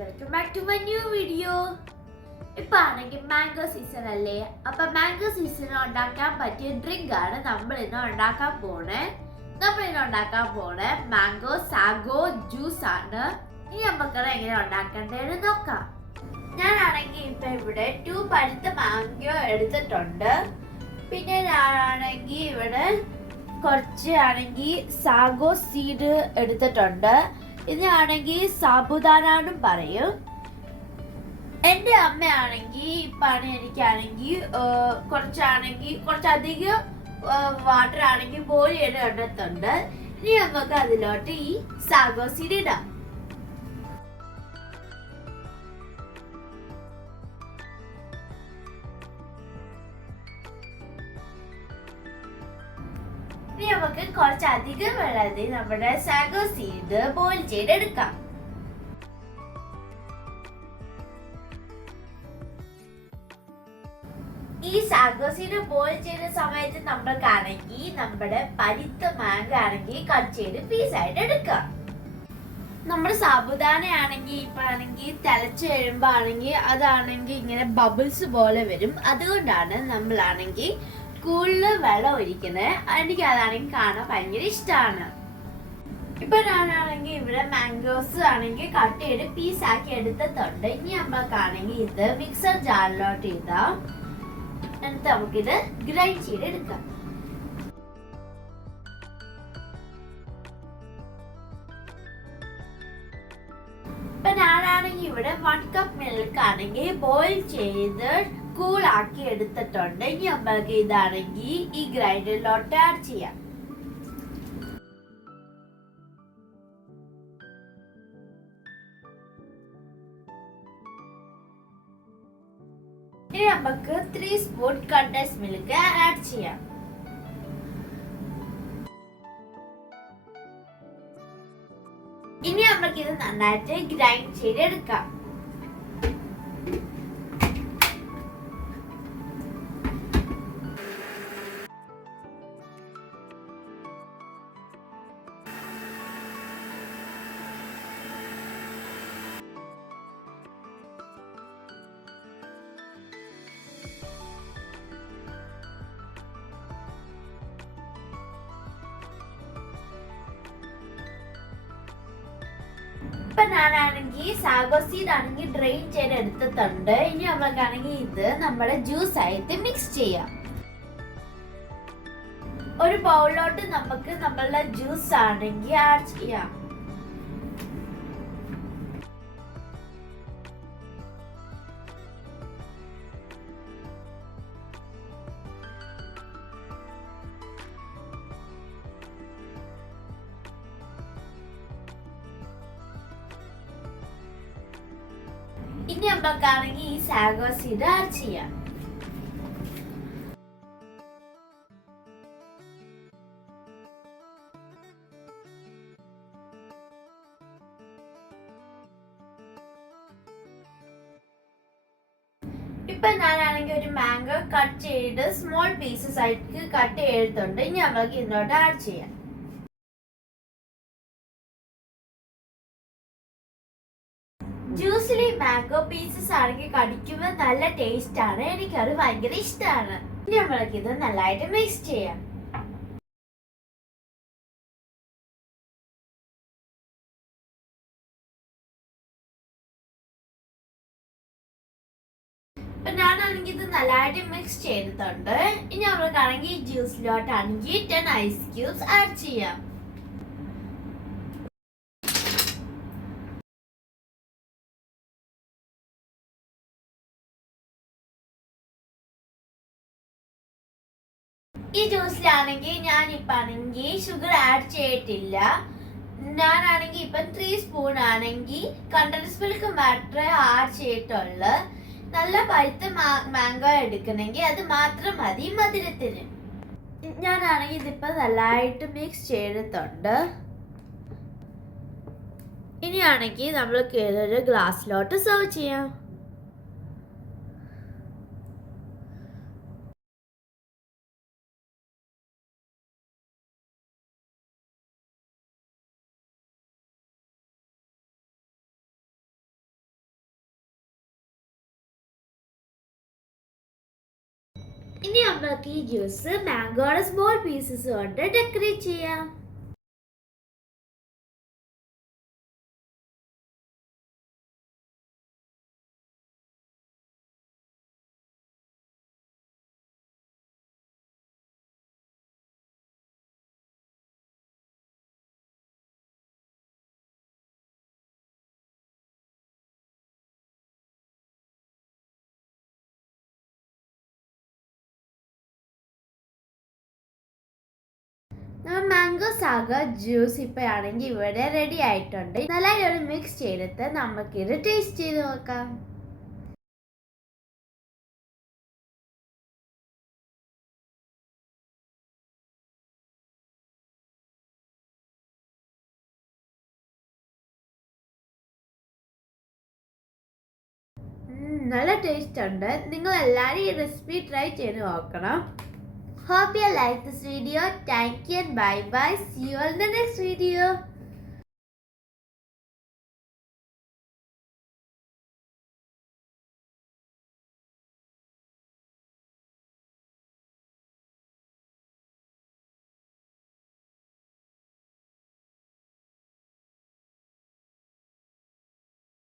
Welcome back to my new video. ഇപ്പൊ ആണെങ്കിൽ mango season അല്ലേ, അപ്പൊ മാംഗോ സീസൺ ഉണ്ടാക്കാൻ പറ്റിയ ഡ്രിങ്ക് ആണ് നമ്മൾ ഇന്ന് ഉണ്ടാക്കാൻ പോണേ. മാംഗോ സാഗോ ജ്യൂസ് ആണ്. ഇനി നമുക്കത് എങ്ങനെ ഉണ്ടാക്കേണ്ടതെന്ന് നോക്കാം. ഞാനാണെങ്കിൽ ഇപ്പൊ ഇവിടെ 2 പഴുത്ത മാംഗോ എടുത്തിട്ടുണ്ട്. പിന്നെ ഞാനാണെങ്കിൽ ഇവിടെ കുറച്ച് സാഗോ സീഡ് എടുത്തിട്ടുണ്ട്. ഇതിനാണെങ്കിൽ സാബുദാനാന്നും പറയും. എൻ്റെ അമ്മയാണെങ്കിൽ എനിക്കാണെങ്കിൽ കുറച്ചധികം വാട്ടർ ആണെങ്കിൽ ബോയിൽ ചെയ്ത് ഇടത്തുണ്ട്. ഇനി നമുക്ക് അതിലോട്ട് ഈ സാഗോ സീഡ് ഇടാം. ഇനി നമുക്ക് കുറച്ചധികം വെള്ളത്തിൽ നമ്മുടെ സാഗോ സീഡ് ബോയിൽ ചെയ്തെടുക്കാം. ഈ സാഗോ സീഡ് ബോയിൽ ചെയ്യുന്ന സമയത്ത് നമ്മൾക്കാണെങ്കിൽ നമ്മുടെ പഴുത്ത മാങ്ങ ആണെങ്കിൽ കട്ട് ചെയ്ത് പീസായിട്ട് എടുക്കാം. നമ്മുടെ സാബുദാന ആണെങ്കിൽ തിളച്ച് കഴിയുമ്പോ അതാണെങ്കിൽ ഇങ്ങനെ ബബിൾസ് പോലെ വരും. അതുകൊണ്ടാണ് നമ്മളാണെങ്കിൽ കൂടുതൽ വെള്ളം ഒഴിക്കുന്നത്. എനിക്ക് അതാണെങ്കിൽ കാണാൻ ഭയങ്കര ഇഷ്ടമാണ്. ഇപ്പൊ ഞാനാണെങ്കിൽ ഇവിടെ മാംഗോസ് കട്ട് ചെയ്ത് പീസാക്കി എടുത്തിട്ടുണ്ട്. ഇനി നമ്മൾക്കാണെങ്കിൽ ഇത് മിക്സർ ജാറിലോട്ട് ഇടാം. എന്നിട്ട് നമുക്കിത് ഗ്രൈൻഡ് ചെയ്തെടുക്കാം. ഇപ്പൊ ഞാനാണെങ്കിൽ ഇവിടെ 1 കപ്പ് മിൽക്ക് ബോയിൽ ചെയ്ത് കൂളാക്കി എടുത്തിട്ടുണ്ട്. ഇനി നമ്മൾക്ക് ഇതാണെങ്കിൽ ഈ ഗ്രൈൻഡറിലോട്ട് ആഡ് ചെയ്യാം. ഇനി നമുക്ക് 3 സ്പൂൺ കണ്ടൻസ് മിൽക്ക് ആഡ് ചെയ്യാം. ഇനി നമുക്ക് ഇത് നന്നായിട്ട് ഗ്രൈൻഡ് ചെയ്തെടുക്കാം. ഇപ്പൊ ഞാനാണെങ്കിൽ സാഗോ സീഡ് ഡ്രെയിൻ ചെയ്ത് എടുത്തിട്ടുണ്ട്. ഇനി നമ്മൾക്കാണെങ്കിൽ ഇത് നമ്മുടെ ജ്യൂസ് ആയിട്ട് മിക്സ് ചെയ്യാം. ഒരു ബൗളിലോട്ട് നമുക്ക് നമ്മളുടെ ജ്യൂസ് ആഡ് ചെയ്യാം. ഇനി നമ്മൾക്കാണെങ്കിൽ ഈ സാഗോ സീഡ് ആഡ് ചെയ്യാം. ഇപ്പൊ ഞാനാണെങ്കിൽ ഒരു മാംഗോ കട്ട് ചെയ്ത് സ്മോൾ പീസസ് ആയിട്ട് കട്ട് ചെയ്തിട്ടുണ്ട്. ഇനി നമ്മൾക്ക് ഇതിലോട്ട് ആഡ് ചെയ്യാം. ജ്യൂസിലെ മാംഗോ പീസസ് കടിക്കുമ്പോൾ നല്ല ടേസ്റ്റ് ആണ്. എനിക്കത് ഭയങ്കര ഇഷ്ടമാണ്. ഇനി നമ്മൾക്ക് ഇത് നല്ലതായിട്ട് മിക്സ് ചെയ്യാം. അപ്പൊ ഞാനാണെങ്കിൽ ഇത് നല്ലതായിട്ട് മിക്സ് ചെയ്തിട്ടുണ്ട്. ഇനി നമ്മൾക്കാണെങ്കിൽ ഈ ജ്യൂസിലോട്ടാണെങ്കിൽ 10 ഐസ് ക്യൂബ്സ് ആഡ് ചെയ്യാം. ഈ ജ്യൂസിലാണെങ്കിൽ ഞാനിപ്പാണെങ്കിൽ ഷുഗർ ആഡ് ചെയ്തിട്ടില്ല. ഞാനാണെങ്കിൽ ഇപ്പം 3 സ്പൂൺ കണ്ടൻസ് മിൽക്ക് മാത്രമേ ആഡ് ചെയ്തിട്ടുള്ളൂ. നല്ല പഴുത്ത മാംഗോ എടുക്കണമെങ്കിൽ അത് മാത്രം മതി മധുരത്തിന്. ഞാനാണെങ്കിൽ ഇതിപ്പോൾ നല്ലതായിട്ട് മിക്സ് ചെയ്തിട്ടുണ്ട്. ഇനിയാണെങ്കിൽ നമ്മൾക്ക് ഏതൊരു ഗ്ലാസ്സിലോട്ട് സെർവ് ചെയ്യാം. ഇനി നമ്മൾക്ക് ഈ ജ്യൂസ് മാംഗോയുടെ സ്മോൾ പീസസ് കൊണ്ട് ഡെക്കറേറ്റ് ചെയ്യാം. മാംഗോ സാഗ ജ്യൂസ് ഇപ്പോഴാണെങ്കിൽ ഇവിടെ റെഡി ആയിട്ടുണ്ട്. നല്ലതായി ഒരു മിക്സ് ചെയ്തിട്ട് നമുക്കിത് ടേസ്റ്റ് ചെയ്ത് നോക്കാം. നല്ല ടേസ്റ്റ് ഉണ്ട്. നിങ്ങൾ എല്ലാവരും ഈ റെസിപ്പി ട്രൈ ചെയ്ത് നോക്കണം. Hope you like this video. Thank you and bye bye. See you in the next video.